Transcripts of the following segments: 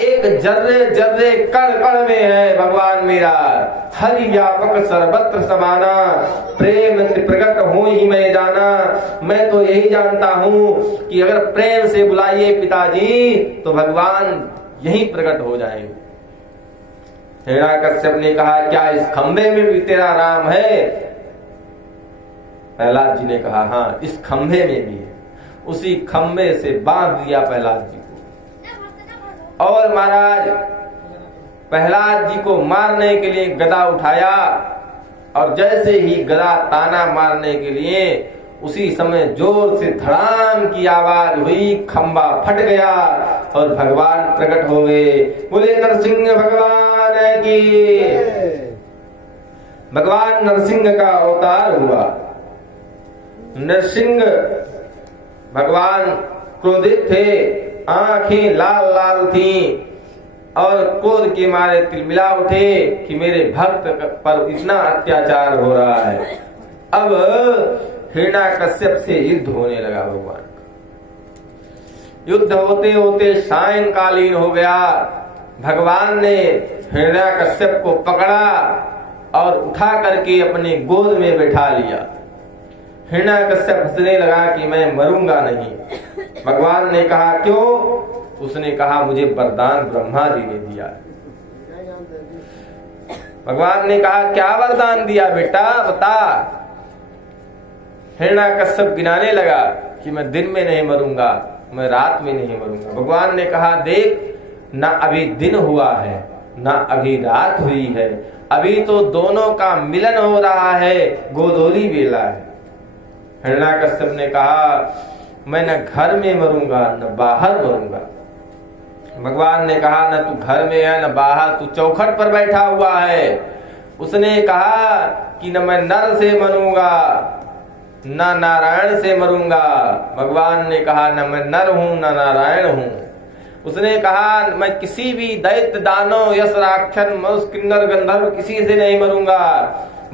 एक जर्रे जर्रे कण कण में है भगवान मेरा। हरि व्यापक सर्वत्र समाना, प्रेम प्रकट हो ही मैं जाना। मैं तो यही जानता हूँ कि अगर प्रेम से बुलाइए पिताजी तो भगवान यही प्रकट हो जाएंगे। हिरण्याकश्यप ने कहा, क्या इस खंभे में भी तेरा राम है? प्रहलाद जी ने कहा, हाँ इस खंभे में भी है। उसी खंभे से बांध दिया प्रहलाद जी को। और महाराज प्रहलाद जी को मारने के लिए गदा उठाया, और जैसे ही गदा ताना मारने के लिए उसी समय जोर से धड़ाम की आवाज हुई, खंभा फट गया और भगवान प्रकट हो गए। बोले नरसिंह भगवान की। भगवान नरसिंह का अवतार हुआ। नरसिंह भगवान क्रोधित थे, आंखें लाल लाल थी और क्रोध के मारे तिलमिला उठे कि मेरे भक्त पर इतना अत्याचार हो रहा है। अब हिरण्याकश्यप से युद्ध होने लगा। भगवान युद्ध होते होते सायंकालीन हो गया। भगवान ने हिरण्याकश्यप को पकड़ा और उठा करके अपने गोद में बैठा लिया। हिरण्याकश्यप हंसने लगा कि मैं मरूंगा नहीं। भगवान ने कहा, क्यों? उसने कहा, मुझे वरदान ब्रह्मा जी ने दिया है। भगवान ने कहा, क्या वरदान दिया बेटा, बता। हिरण्याकश्यप गिनाने लगा कि मैं दिन में नहीं मरूंगा, मैं रात में नहीं मरूंगा। भगवान ने कहा, देख ना अभी दिन हुआ है ना अभी रात हुई है, अभी तो दोनों का मिलन हो रहा है, गोधूली बेला है। हिरण्याकश्यप ने कहा, मैं न घर में मरूंगा न बाहर मरूंगा। भगवान ने कहा, न तू घर में है न बाहर, तू चौखट पर बैठा हुआ है। उसने कहा कि न मैं नर से मरूंगा न नारायण से मरूंगा। भगवान ने कहा, न मैं नर हूं न नारायण हूं। उसने कहा, मैं किसी भी दैत्य दानव यश राक्षस मनुष्य किन्नर गंधर्व किसी से नहीं मरूंगा,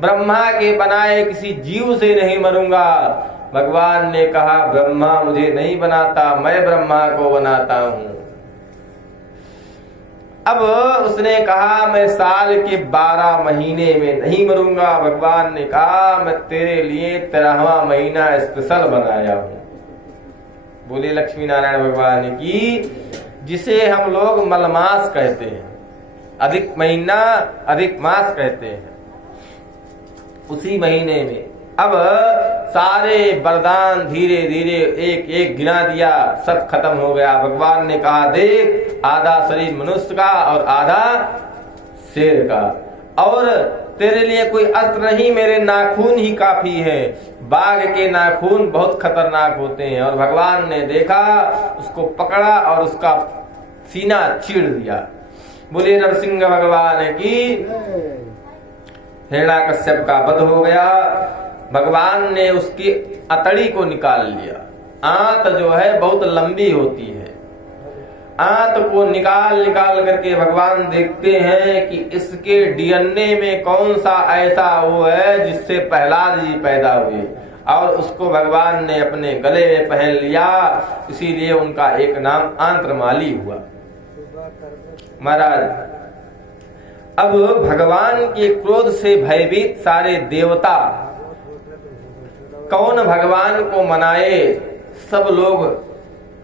ब्रह्मा के बनाए किसी जीव से नहीं मरूंगा। भगवान ने कहा, ब्रह्मा मुझे नहीं बनाता, मैं ब्रह्मा को बनाता हूं। अब उसने कहा, मैं साल के 12 महीने में नहीं मरूंगा। भगवान ने कहा, मैं तेरे लिए 13वां महीना स्पेशल बनाया हूं। बोले लक्ष्मी नारायण भगवान की। जिसे हम लोग मलमास कहते हैं, अधिक महीना अधिक मास कहते हैं, उसी महीने में अब सारे वरदान धीरे धीरे एक एक गिना दिया, सब खत्म हो गया। भगवान ने कहा, देख आधा शरीर मनुष्य का और आधा शेर का, और तेरे लिए कोई अस्त्र नहीं, मेरे नाखून ही काफी है। बाघ के नाखून बहुत खतरनाक होते हैं। और भगवान ने देखा, उसको पकड़ा और उसका सीना चीर दिया। बोले नरसिंह भगवान की। हिरण्याकश्यप का वध हो गया। भगवान ने उसकी अतड़ी को निकाल लिया। आंत जो है बहुत लंबी होती है। आंत को निकाल करके भगवान देखते हैं कि इसके डीएनए में कौन सा ऐसा वो है जिससे प्रहलाद जी पैदा हुए, और उसको भगवान ने अपने गले में पहन लिया। इसीलिए उनका एक नाम आंत्रमाली हुआ। महाराज अब भगवान के क्रोध से भयभीत सारे देवता कौन भगवान को मनाए, सब लोग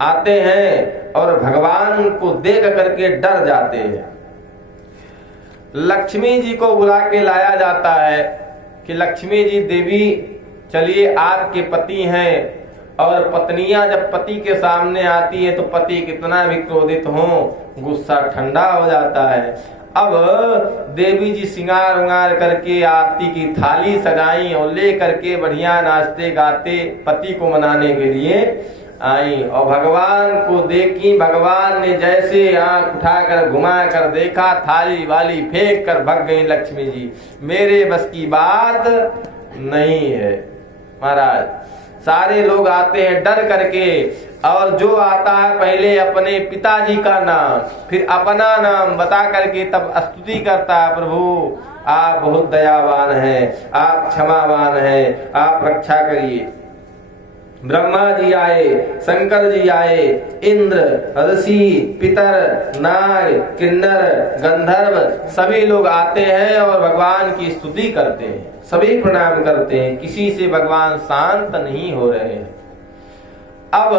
आते हैं और भगवान को देख करके डर जाते हैं। लक्ष्मी जी को बुला के लाया जाता है कि लक्ष्मी जी देवी चलिए, आपके पति हैं। और पत्नियां जब पति के सामने आती है तो पति कितना भी क्रोधित हो, गुस्सा ठंडा हो जाता है। अब देवी जी सिंगार उंगार करके आरती की थाली सजाई और ले करके बढ़िया नाचते गाते पति को मनाने के लिए आई। और भगवान को देखी, भगवान ने जैसे आंख उठाकर घुमा कर देखा, थाली वाली फेंक कर भग गई लक्ष्मी जी। मेरे बस की बात नहीं है। महाराज सारे लोग आते हैं डर करके, और जो आता है पहले अपने पिताजी का नाम फिर अपना नाम बता करके तब स्तुति करता है, प्रभु आप बहुत दयावान हैं, आप क्षमावान हैं, आप रक्षा करिए। ब्रह्मा जी आए, शंकर जी आए, इंद्र, ऋषि, पितर, नाग, किन्नर, गंधर्व सभी लोग आते हैं और भगवान की स्तुति करते हैं, सभी प्रणाम करते हैं। किसी से भगवान शांत नहीं हो रहे हैं। अब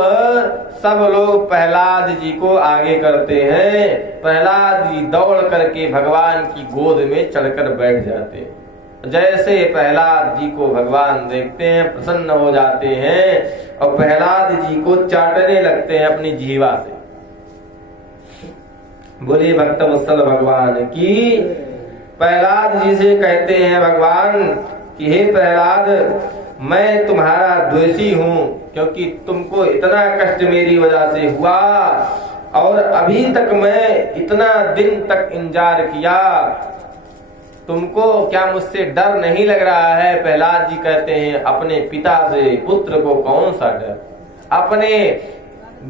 सब लोग प्रहलाद जी को आगे करते हैं। प्रहलाद जी दौड़ करके भगवान की गोद में चढ़कर बैठ जाते हैं। जैसे प्रहलाद जी को भगवान देखते हैं, प्रसन्न हो जाते हैं और प्रहलाद जी को चाटने लगते हैं अपनी जीवा से। बोलिए भक्तवत्सल भगवान की। प्रहलाद जी से कहते हैं भगवान कि हे प्रहलाद, मैं तुम्हारा द्वेषी हूँ, क्योंकि तुमको इतना कष्ट मेरी वजह से हुआ और अभी तक मैं इतना दिन तक इंतजार किया, तुमको क्या मुझसे डर नहीं लग रहा है? प्रहलाद जी कहते हैं अपने पिता से पुत्र को कौन सा डर, अपने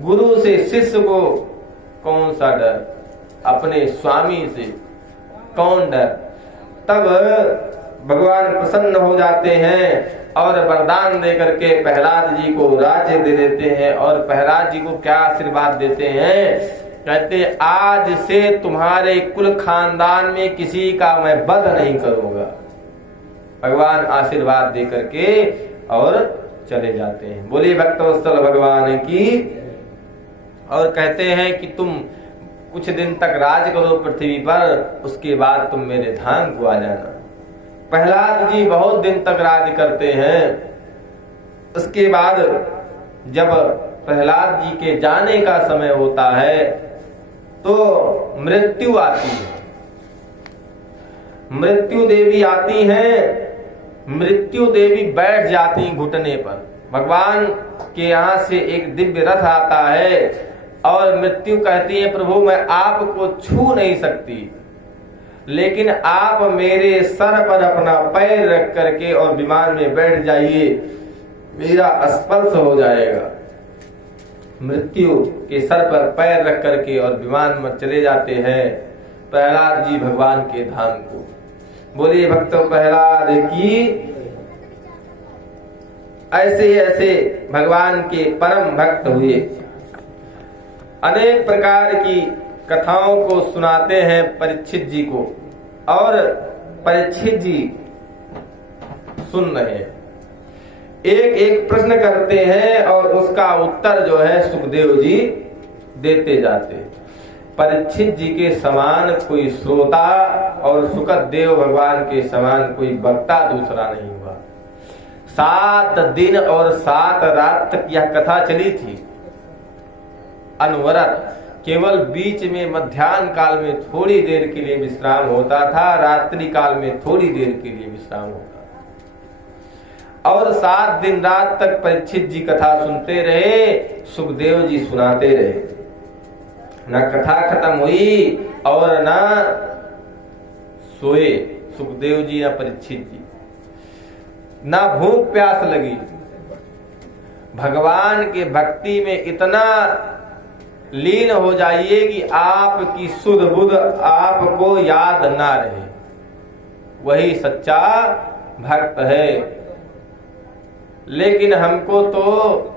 गुरु से शिष्य को कौन सा डर, अपने स्वामी से कौन डर। तब भगवान प्रसन्न हो जाते हैं और वरदान दे करके प्रहलाद जी को राज्य दे देते हैं। और प्रहलाद जी को क्या आशीर्वाद देते हैं? कहते आज से तुम्हारे कुल खानदान में किसी का मैं वध नहीं करूंगा। भगवान आशीर्वाद दे करके और चले जाते हैं। बोलिए भक्तवत्सल भगवान की। और कहते हैं कि तुम कुछ दिन तक राज करो पृथ्वी पर, उसके बाद तुम मेरे धाम को आ जाना। प्रहलाद जी बहुत दिन तक राज करते हैं। उसके बाद जब प्रहलाद जी के जाने का समय होता है तो मृत्यु आती है। मृत्यु देवी आती हैं। मृत्यु देवी बैठ जाती घुटने पर। भगवान के यहाँ से एक दिव्य रथ आता है और मृत्यु कहती है प्रभु मैं आपको छू नहीं सकती, लेकिन आप मेरे सर पर अपना पैर रख करके और विमान में बैठ जाइए, मेरा स्पर्श हो जाएगा। मृत्यु के सर पर पैर रख करके और विमान में चले जाते हैं प्रहलाद जी भगवान के धाम को। बोलिए भक्त प्रहलाद की। ऐसे ऐसे भगवान के परम भक्त हुए। अनेक प्रकार की कथाओं को सुनाते हैं परीक्षित जी को और परीक्षित जी सुन रहे हैं। एक एक प्रश्न करते हैं और उसका उत्तर जो है सुखदेव जी देते जाते। परीक्षित जी के समान कोई श्रोता और सुखदेव भगवान के समान कोई वक्ता दूसरा नहीं हुआ। 7 दिन और 7 रात तक यह कथा चली थी अनवरत। केवल बीच में मध्याह्न काल में थोड़ी देर के लिए विश्राम होता था, रात्रि काल में थोड़ी देर के लिए विश्राम होता था। और 7 दिन रात तक परीक्षित जी कथा सुनते रहे, सुखदेव जी सुनाते रहे। न कथा खत्म हुई और न सोए सुखदेव जी या परीक्षित जी। न भूख प्यास लगी। भगवान के भक्ति में इतना लीन हो जाइए कि आपकी सुध बुध आपको याद ना रहे, वही सच्चा भक्त है। लेकिन हमको तो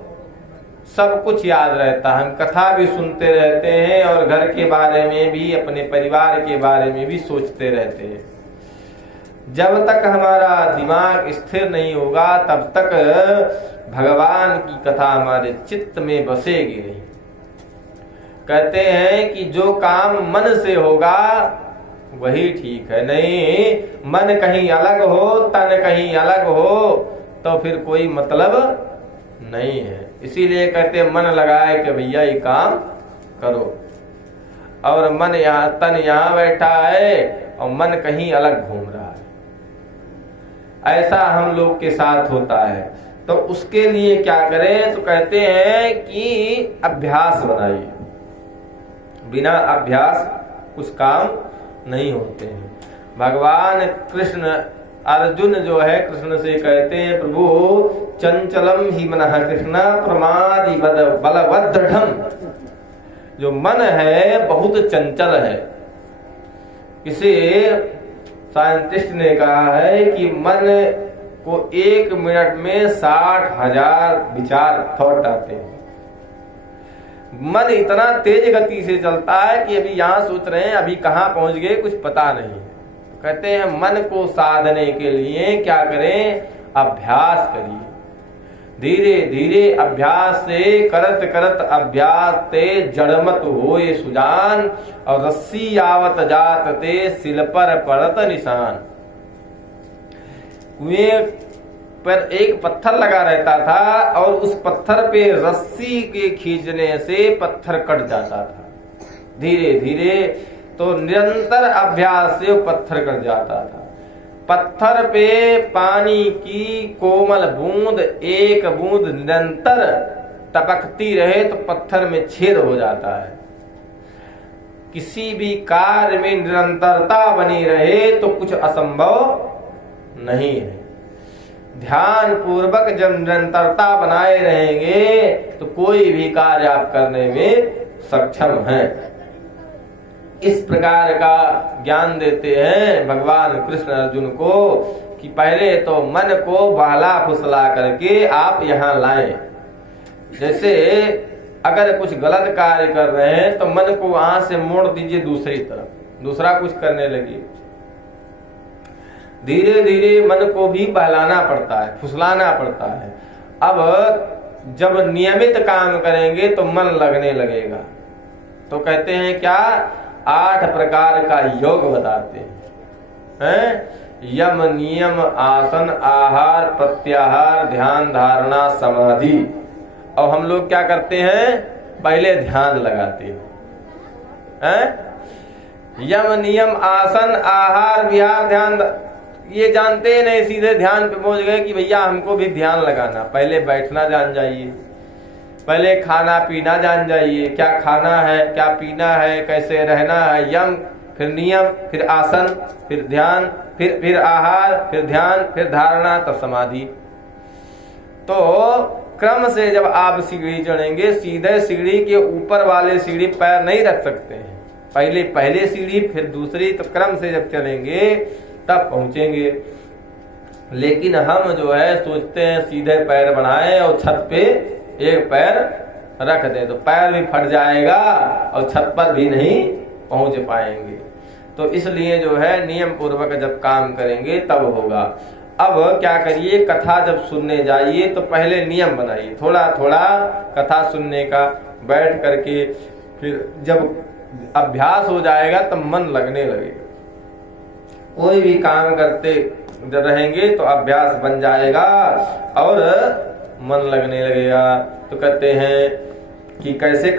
सब कुछ याद रहता, हम कथा भी सुनते रहते हैं और घर के बारे में भी, अपने परिवार के बारे में भी सोचते रहते हैं। जब तक हमारा दिमाग स्थिर नहीं होगा तब तक भगवान की कथा हमारे चित्त में बसेगी नहीं। कहते हैं कि जो काम मन से होगा वही ठीक है, नहीं मन कहीं अलग हो, तन कहीं अलग हो तो फिर कोई मतलब नहीं है। इसीलिए कहते हैं मन लगाए कि भैया ये काम करो, और मन यहाँ तन यहाँ बैठा है और मन कहीं अलग घूम रहा है। ऐसा हम लोग के साथ होता है। तो उसके लिए क्या करें? तो कहते हैं कि अभ्यास बनाइए। बिना अभ्यास कुछ काम नहीं होते हैं। भगवान कृष्ण, अर्जुन जो है कृष्ण से कहते हैं प्रभु चंचलम ही मनः कृष्ण प्रमादि बलवदृढ़। जो मन है बहुत चंचल है। किसी साइंटिस्ट ने कहा है कि मन को 1 मिनट में 60,000 विचार थॉट आते हैं। मन इतना तेज गति से चलता है कि अभी यहाँ सोच रहे हैं, अभी कहाँ पहुंच गए कुछ पता नहीं। कहते हैं मन को साधने के लिए क्या करें? अभ्यास करिए। धीरे धीरे अभ्यास से करत करत अभ्यास ते जड़मत होए सुजान, और रस्सी आवत जात ते सिल पर पड़त निशान। कुएं पर एक पत्थर लगा रहता था और उस पत्थर पे रस्सी के खींचने से पत्थर कट जाता था। धीरे धीरे तो निरंतर अभ्यास से पत्थर कट जाता था। पत्थर पे पानी की कोमल बूंद, एक बूंद निरंतर टपकती रहे तो पत्थर में छेद हो जाता है। किसी भी कार्य में निरंतरता बनी रहे तो कुछ असंभव नहीं है। ध्यान पूर्वक जब निरंतरता बनाए रहेंगे तो कोई भी कार्य आप करने में सक्षम हैं। इस प्रकार का ज्ञान देते हैं भगवान कृष्ण अर्जुन को कि पहले तो मन को बहला फुसला करके आप यहाँ लाएं। जैसे अगर कुछ गलत कार्य कर रहे हैं तो मन को वहां से मोड़ दीजिए दूसरी तरफ, दूसरा कुछ करने लगिए। धीरे धीरे मन को भी बहलाना पड़ता है, फुसलाना पड़ता है। अब जब नियमित काम करेंगे तो मन लगने लगेगा। तो कहते हैं क्या? 8 प्रकार का योग बताते हैं। यम, नियम, आसन, आहार, प्रत्याहार, ध्यान, धारणा, समाधि। और हम लोग क्या करते हैं? पहले ध्यान लगाते हैं। यम, नियम, आसन, आहार, विहार, ध्यान ये जानते नहीं, सीधे ध्यान पे पहुंच गए कि भैया हमको भी ध्यान लगाना। पहले बैठना जान जाइए, पहले खाना पीना जान जाइए, क्या खाना है, क्या पीना है, कैसे रहना है। यम, फिर नियम, फिर आसन, फिर ध्यान, फिर आहार, फिर ध्यान, फिर धारणा, तब समाधि। तो क्रम से जब आप सीढ़ी चढ़ेंगे, सीधे सीढ़ी के ऊपर वाले सीढ़ी पैर नहीं रख सकते हैं। पहले सीढ़ी, फिर दूसरी, तो क्रम से जब चलेंगे तब पहुंचेंगे। लेकिन हम जो है सोचते हैं सीधे पैर बढ़ाएं और छत पे एक पैर रख दे तो पैर भी फट जाएगा और छत पर भी नहीं पहुंच पाएंगे। तो इसलिए जो है नियम पूर्वक जब काम करेंगे तब होगा। अब क्या करिए? कथा जब सुनने जाइए तो पहले नियम बनाइए, थोड़ा थोड़ा कथा सुनने का, बैठ करके। फिर जब अभ्यास हो जाएगा तब मन लगने लगेगा। कोई भी काम करते जब रहेंगे तो अभ्यास बन जाएगा और मन लगने लगेगा। तो कहते हैं कि कैसे